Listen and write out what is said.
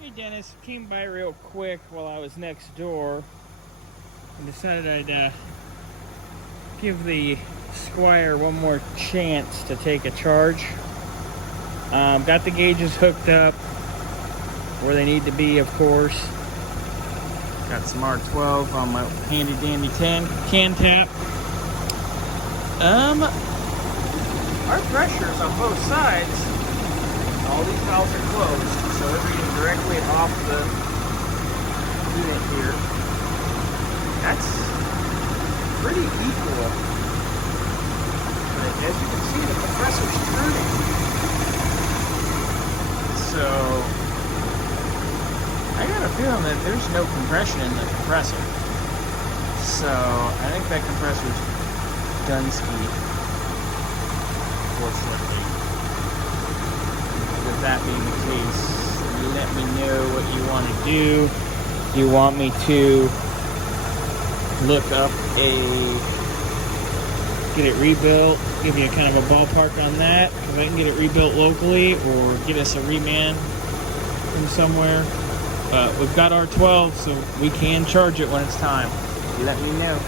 Hey Dennis, came by real quick while I was next door and decided I'd give the Squire one more chance to take a charge. Got the gauges hooked up where they need to be, of course. Got some R12 on my handy dandy can tap. Our pressures on both sides, all these valves are closed, so we're reading directly off the unit here. That's pretty equal. But as you can see, the compressor's turning. So I got a feeling that there's no compression in the compressor. So I think that compressor's Dunsky, fortunately. With that being the case, let me know what you want to do. Do you want me to look up get it rebuilt, give you a kind of a ballpark on that, because I can get it rebuilt locally or get us a reman from somewhere. But we've got R12, so we can charge it when it's time. You let me know.